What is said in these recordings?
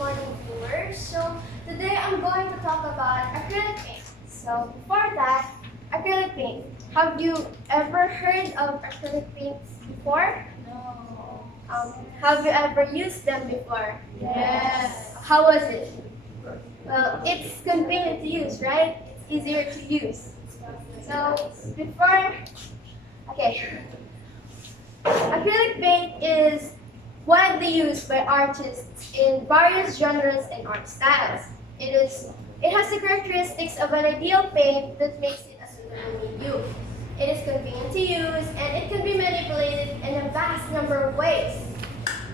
morning, viewers. So today I'm going to talk about acrylic paint. So before that, acrylic paint. Have you ever heard of acrylic paints before? No. Have you ever used them before? Yes. How was it? Well, it's convenient to use, right? It's easier to use. So before, okay, acrylic paint is widely used by artists in various genres and art styles. It has the characteristics of an ideal paint that makes it a suitable medium. It is convenient to use and it can be manipulated in a vast number of ways.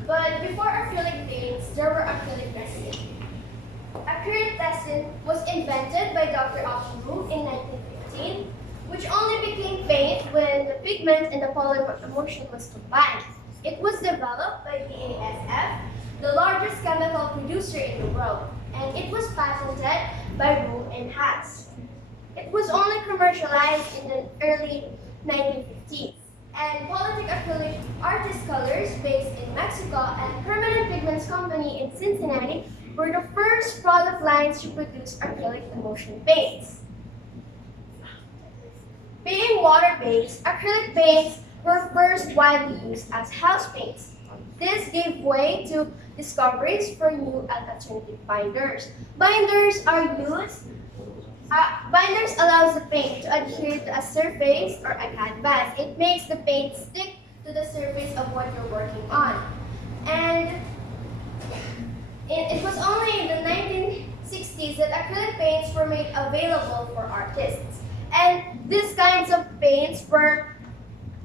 But before acrylic paints, there were acrylic resin. Acrylic resin was invented by Dr. Acrylic in 1915, which only became paint when the pigment and the polymer emulsion was combined. It was developed by BASF, the largest chemical producer in the world, and it was patented by Rohm and Haas. It was only commercialized in the early 1950s, and Polytech Acrylic Artist Colors, based in Mexico, and Permanent Pigments Company in Cincinnati were the first product lines to produce acrylic emulsion paints. Being water-based, acrylic paints were first widely used as house paints. This gave way to discoveries for new alternative binders. Binders allows the paint to adhere to a surface or a canvas. It makes the paint stick to the surface of what you're working on. And it was only in the 1960s that acrylic paints were made available for artists. And these kinds of paints were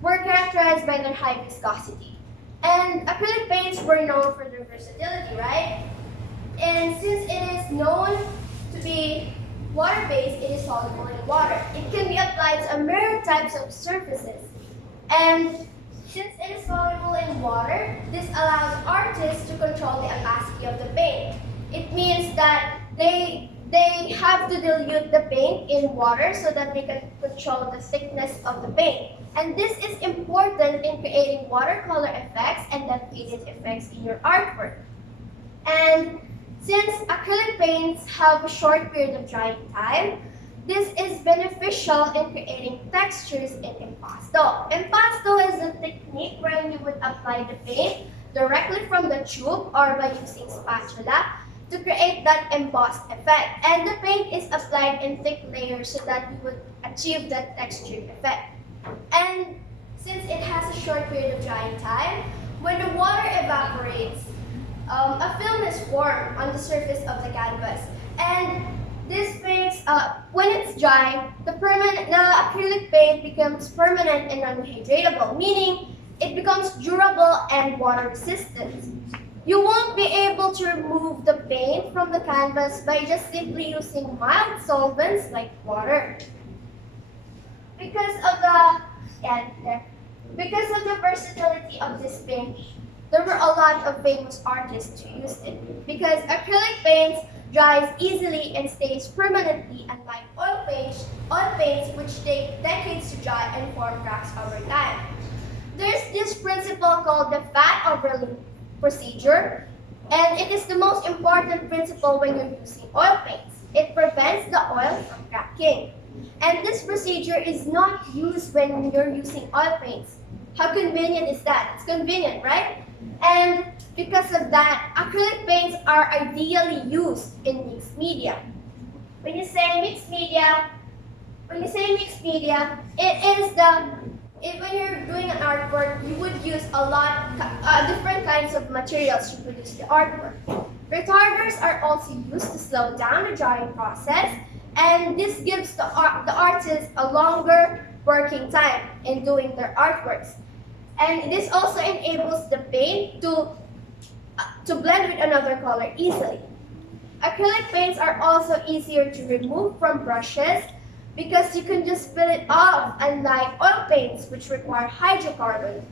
characterized by their high viscosity. And acrylic paints were known for their versatility, right? And since it is known to be water-based, it is soluble in water. It can be applied to a myriad types of surfaces. And since it is soluble in water, this allows artists to control the opacity of the paint. It means that they have to dilute the paint in water so that they can control the thickness of the paint. And this is important in creating watercolor effects and then faded effects in your artwork. And since acrylic paints have a short period of drying time, this is beneficial in creating textures in impasto. Impasto is a technique wherein you would apply the paint directly from the tube or by using spatula to create that embossed effect. And the paint is applied in thick layers so that you would achieve that textured effect. And since it has a short period of drying time, when the water evaporates, a film is formed on the surface of the canvas. And this makes, when it's dry, the acrylic paint becomes permanent and non-hydratable, meaning it becomes durable and water resistant. You won't be able to remove the paint from the canvas by just simply using mild solvents like water. Because of the versatility of this paint, there were a lot of famous artists who used it. Because acrylic paints dries easily and stays permanently, unlike oil paints which take decades to dry and form cracks over time. There's this principle called the fat overload procedure, and it is the most important principle when you're using oil paints. It prevents the oil from cracking. And this procedure is not used when you're using oil paints. How convenient is that? It's convenient, right? And because of that, acrylic paints are ideally used in mixed media. When you say mixed media, when you're doing an artwork, you would use a lot different kinds of materials to produce the artwork. Retarders are also used to slow down the drying process, and this gives the artist a longer working time in doing their artworks. And this also enables the paint to blend with another color easily. Acrylic paints are also easier to remove from brushes because you can just spill it off, unlike oil paints which require hydrocarbon.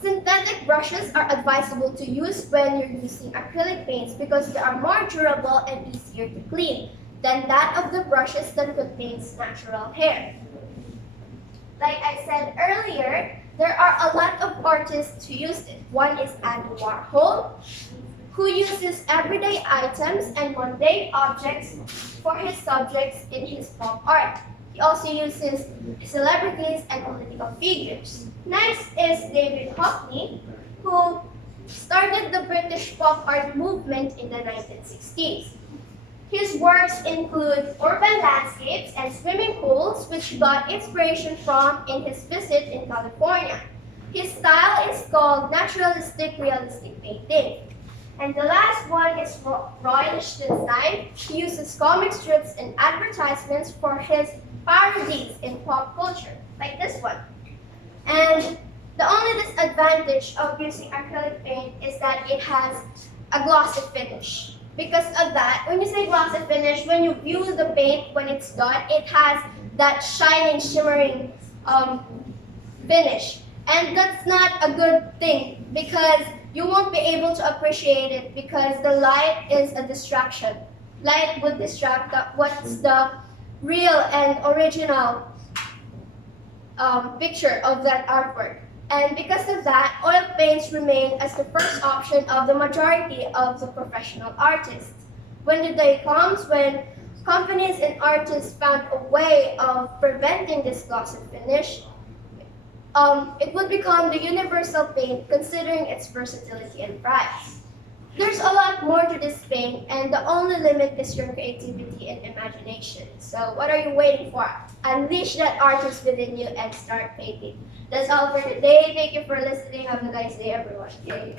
Synthetic brushes are advisable to use when you're using acrylic paints because they are more durable and easier to clean than that of the brushes that contains natural hair. Like I said earlier, there are a lot of artists who use it. One is Andy Warhol, who uses everyday items and mundane objects for his subjects in his pop art. He also uses celebrities and political figures. Next is David Hockney, who started the British pop art movement in the 1960s. His works include urban landscapes and swimming pools, which he got inspiration from in his visit in California. His style is called naturalistic realistic painting. And the last one is Roy Lichtenstein. He uses comic strips and advertisements for his parodies in pop culture, like this one. And the only disadvantage of using acrylic paint is that it has a glossy finish. Because of that, when you say glossy finish, when you view the paint when it's done, it has that shining, shimmering finish. And that's not a good thing because you won't be able to appreciate it because the light is a distraction. Light would distract what's the real and original picture of that artwork. And because of that, oil paints remain as the first option of the majority of the professional artists. When the day comes when companies and artists found a way of preventing this glossy finish, it would become the universal paint considering its versatility and price. There's a lot more to this paint, and the only limit is your creativity and imagination. So what are you waiting for? Unleash that artist within you and start painting. That's all for today. Thank you for listening. Have a nice day, everyone. Yay.